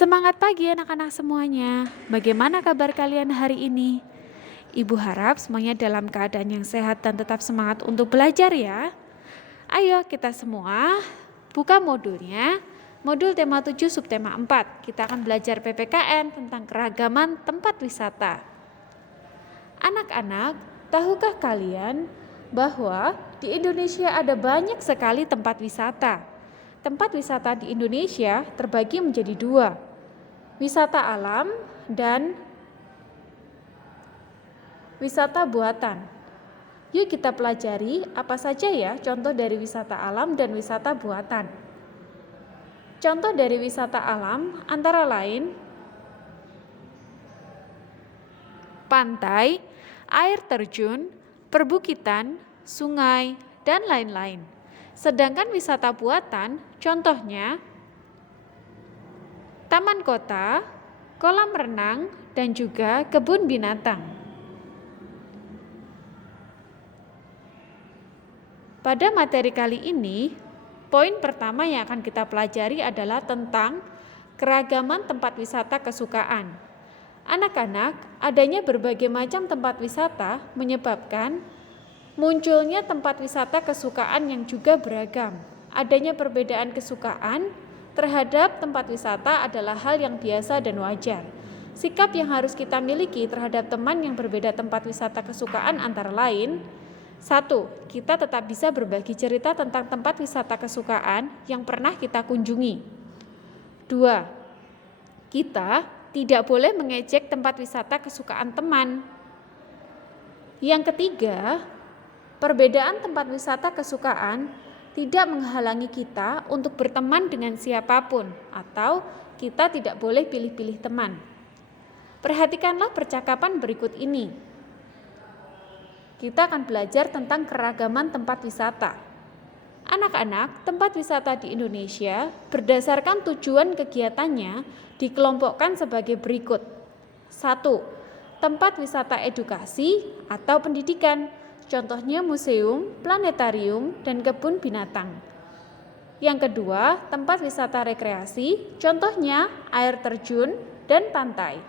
Semangat pagi anak-anak semuanya. Bagaimana kabar kalian hari ini? Ibu harap semuanya dalam keadaan yang sehat dan tetap semangat untuk belajar ya. Ayo kita semua buka modulnya. Modul tema 7 subtema 4. Kita akan belajar PPKN tentang keragaman tempat wisata. Anak-anak, tahukah kalian bahwa di Indonesia ada banyak sekali tempat wisata? Tempat wisata di Indonesia terbagi menjadi dua, wisata alam dan wisata buatan. Yuk kita pelajari apa saja ya contoh dari wisata alam dan wisata buatan. Contoh dari wisata alam antara lain pantai, air terjun, perbukitan, sungai, dan lain-lain. Sedangkan wisata buatan contohnya taman kota, kolam renang, dan juga kebun binatang. Pada materi kali ini, poin pertama yang akan kita pelajari adalah tentang keragaman tempat wisata kesukaan. Anak-anak, adanya berbagai macam tempat wisata menyebabkan munculnya tempat wisata kesukaan yang juga beragam. Adanya perbedaan kesukaan terhadap tempat wisata adalah hal yang biasa dan wajar. Sikap yang harus kita miliki terhadap teman yang berbeda tempat wisata kesukaan antara lain: 1. Kita tetap bisa berbagi cerita tentang tempat wisata kesukaan yang pernah kita kunjungi. 2. Kita tidak boleh mengejek tempat wisata kesukaan teman. Yang ketiga, perbedaan tempat wisata kesukaan tidak menghalangi kita untuk berteman dengan siapapun, atau kita tidak boleh pilih-pilih teman. Perhatikanlah percakapan berikut ini. Kita akan belajar tentang keragaman tempat wisata. Anak-anak, tempat wisata di Indonesia berdasarkan tujuan kegiatannya dikelompokkan sebagai berikut. 1. Tempat wisata edukasi atau pendidikan. Contohnya museum, planetarium, dan kebun binatang. Yang kedua, tempat wisata rekreasi, contohnya air terjun dan pantai.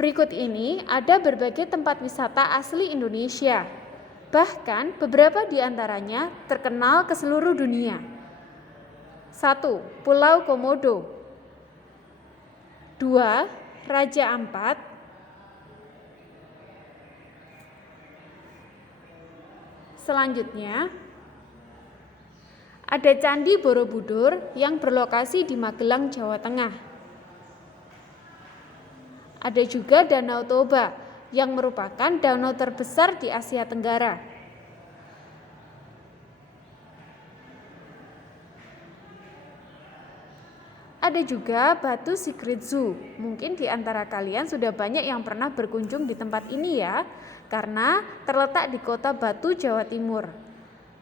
Berikut ini ada berbagai tempat wisata asli Indonesia. Bahkan beberapa di antaranya terkenal ke seluruh dunia. 1. Pulau Komodo. 2. Raja Ampat. Selanjutnya, ada Candi Borobudur yang berlokasi di Magelang, Jawa Tengah. Ada juga Danau Toba yang merupakan danau terbesar di Asia Tenggara. Ada juga Batu Secret Zoo. Mungkin di antara kalian sudah banyak yang pernah berkunjung di tempat ini ya, karena terletak di Kota Batu, Jawa Timur.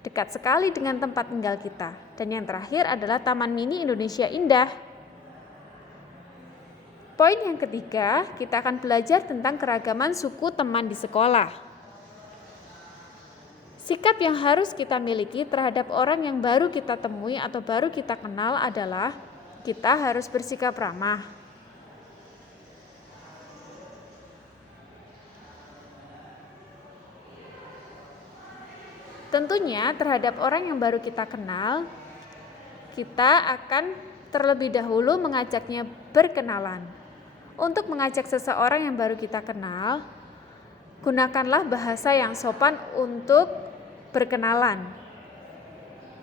Dekat sekali dengan tempat tinggal kita. Dan yang terakhir adalah Taman Mini Indonesia Indah. Poin yang ketiga, kita akan belajar tentang keragaman suku teman di sekolah. Sikap yang harus kita miliki terhadap orang yang baru kita temui atau baru kita kenal adalah kita harus bersikap ramah. Tentunya terhadap orang yang baru kita kenal, kita akan terlebih dahulu mengajaknya berkenalan. Untuk mengajak seseorang yang baru kita kenal, gunakanlah bahasa yang sopan untuk berkenalan.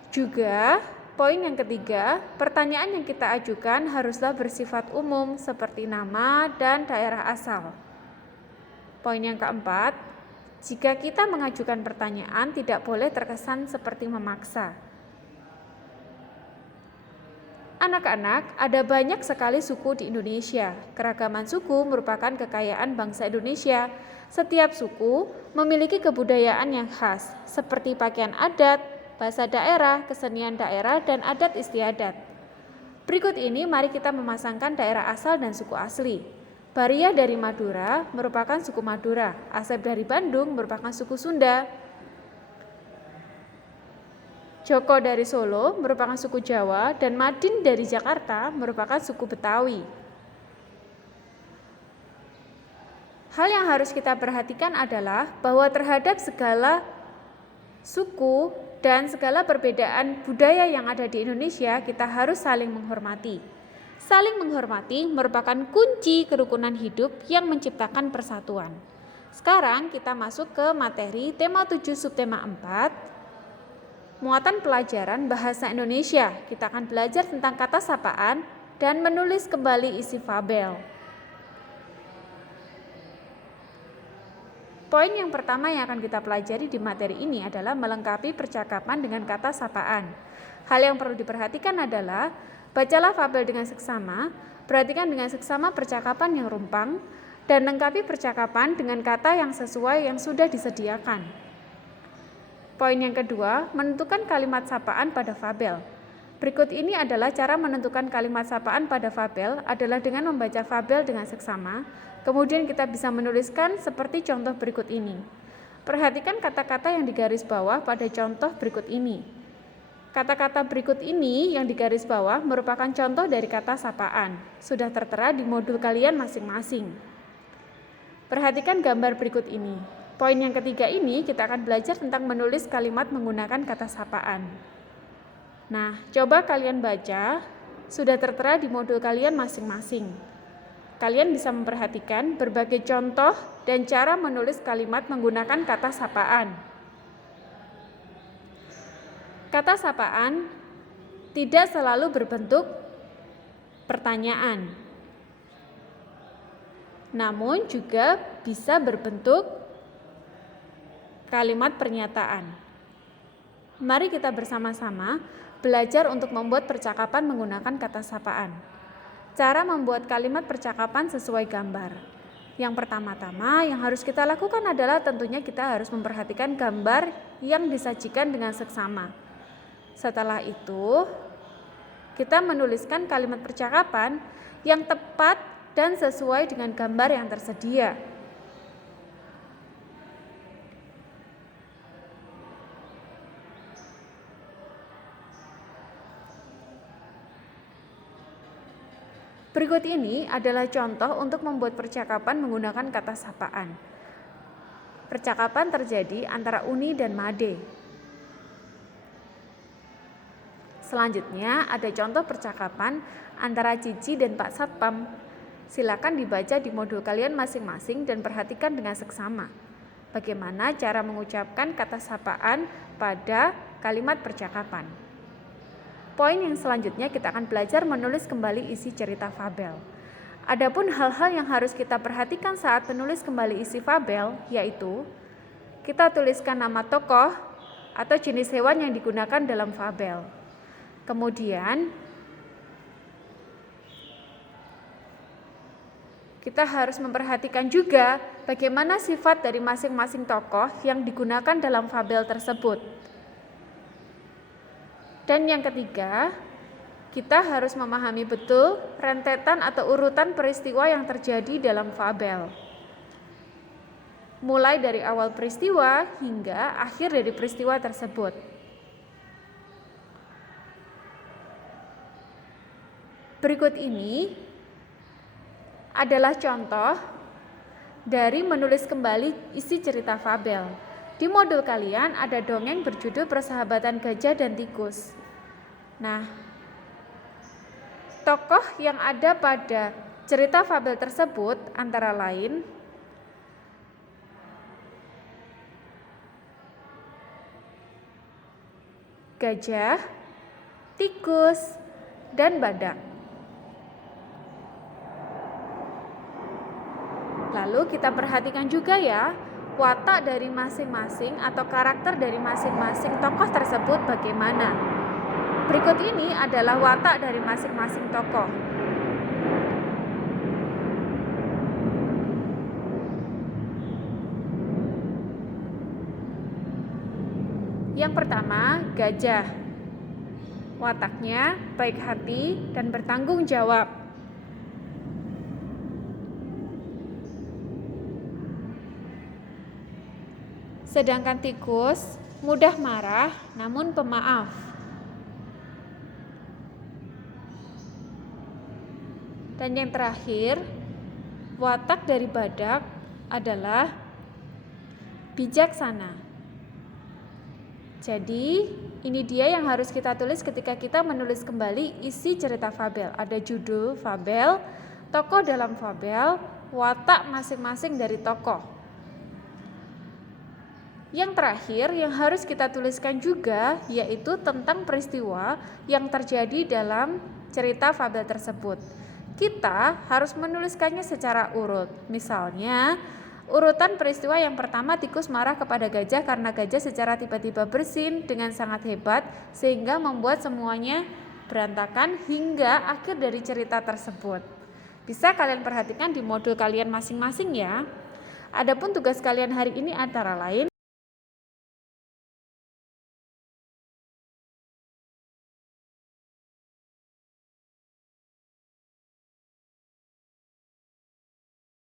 Juga poin yang ketiga, pertanyaan yang kita ajukan haruslah bersifat umum seperti nama dan daerah asal. Poin yang keempat, jika kita mengajukan pertanyaan tidak boleh terkesan seperti memaksa. Anak-anak, ada banyak sekali suku di Indonesia. Keragaman suku merupakan kekayaan bangsa Indonesia. Setiap suku memiliki kebudayaan yang khas, seperti pakaian adat, bahasa daerah, kesenian daerah, dan adat istiadat. Berikut ini mari kita memasangkan daerah asal dan suku asli. Baria dari Madura merupakan suku Madura, Asep dari Bandung merupakan suku Sunda. Joko dari Solo merupakan suku Jawa dan Madin dari Jakarta merupakan suku Betawi. Hal yang harus kita perhatikan adalah bahwa terhadap segala suku dan segala perbedaan budaya yang ada di Indonesia, kita harus saling menghormati. Saling menghormati merupakan kunci kerukunan hidup yang menciptakan persatuan. Sekarang kita masuk ke materi tema 7 subtema 4. Muatan pelajaran bahasa Indonesia. Kita akan belajar tentang kata sapaan dan menulis kembali isi fabel. Poin yang pertama yang akan kita pelajari di materi ini adalah melengkapi percakapan dengan kata sapaan. Hal yang perlu diperhatikan adalah bacalah fabel dengan seksama, perhatikan dengan seksama percakapan yang rumpang, dan lengkapi percakapan dengan kata yang sesuai yang sudah disediakan. Poin yang kedua, menentukan kalimat sapaan pada fabel. Berikut ini adalah cara menentukan kalimat sapaan pada fabel adalah dengan membaca fabel dengan seksama, kemudian kita bisa menuliskan seperti contoh berikut ini. Perhatikan kata-kata yang digaris bawah pada contoh berikut ini. Kata-kata berikut ini yang digaris bawah merupakan contoh dari kata sapaan, sudah tertera di modul kalian masing-masing. Perhatikan gambar berikut ini. Poin yang ketiga ini kita akan belajar tentang menulis kalimat menggunakan kata sapaan. Nah, coba kalian baca, sudah tertera di modul kalian masing-masing. Kalian bisa memperhatikan berbagai contoh dan cara menulis kalimat menggunakan kata sapaan. Kata sapaan tidak selalu berbentuk pertanyaan, namun juga bisa berbentuk kalimat pernyataan. Mari kita bersama-sama belajar untuk membuat percakapan menggunakan kata sapaan. Cara membuat kalimat percakapan sesuai gambar. Yang pertama-tama yang harus kita lakukan adalah tentunya kita harus memperhatikan gambar yang disajikan dengan seksama. Setelah itu, kita menuliskan kalimat percakapan yang tepat dan sesuai dengan gambar yang tersedia. Berikut ini adalah contoh untuk membuat percakapan menggunakan kata sapaan. Percakapan terjadi antara Uni dan Made. Selanjutnya ada contoh percakapan antara Cici dan Pak Satpam. Silakan dibaca di modul kalian masing-masing dan perhatikan dengan seksama. Bagaimana cara mengucapkan kata sapaan pada kalimat percakapan. Poin yang selanjutnya kita akan belajar menulis kembali isi cerita fabel. Adapun hal-hal yang harus kita perhatikan saat menulis kembali isi fabel, yaitu kita tuliskan nama tokoh atau jenis hewan yang digunakan dalam fabel. Kemudian kita harus memperhatikan juga bagaimana sifat dari masing-masing tokoh yang digunakan dalam fabel tersebut. Dan yang ketiga, kita harus memahami betul rentetan atau urutan peristiwa yang terjadi dalam fabel. Mulai dari awal peristiwa hingga akhir dari peristiwa tersebut. Berikut ini adalah contoh dari menulis kembali isi cerita fabel. Di modul kalian ada dongeng berjudul Persahabatan Gajah dan Tikus. Nah, tokoh yang ada pada cerita fabel tersebut antara lain gajah, tikus, dan badak. Lalu kita perhatikan juga ya, watak dari masing-masing atau karakter dari masing-masing tokoh tersebut bagaimana. Berikut ini adalah watak dari masing-masing tokoh. Yang pertama, gajah. Wataknya baik hati dan bertanggung jawab. Sedangkan tikus mudah marah namun pemaaf. Dan yang terakhir, watak dari badak adalah bijaksana. Jadi, ini dia yang harus kita tulis ketika kita menulis kembali isi cerita fabel. Ada judul fabel, tokoh dalam fabel, watak masing-masing dari tokoh. Yang terakhir yang harus kita tuliskan juga yaitu tentang peristiwa yang terjadi dalam cerita fabel tersebut. Kita harus menuliskannya secara urut. Misalnya, urutan peristiwa yang pertama, tikus marah kepada gajah karena gajah secara tiba-tiba bersin dengan sangat hebat sehingga membuat semuanya berantakan hingga akhir dari cerita tersebut. Bisa kalian perhatikan di modul kalian masing-masing ya. Adapun tugas kalian hari ini antara lain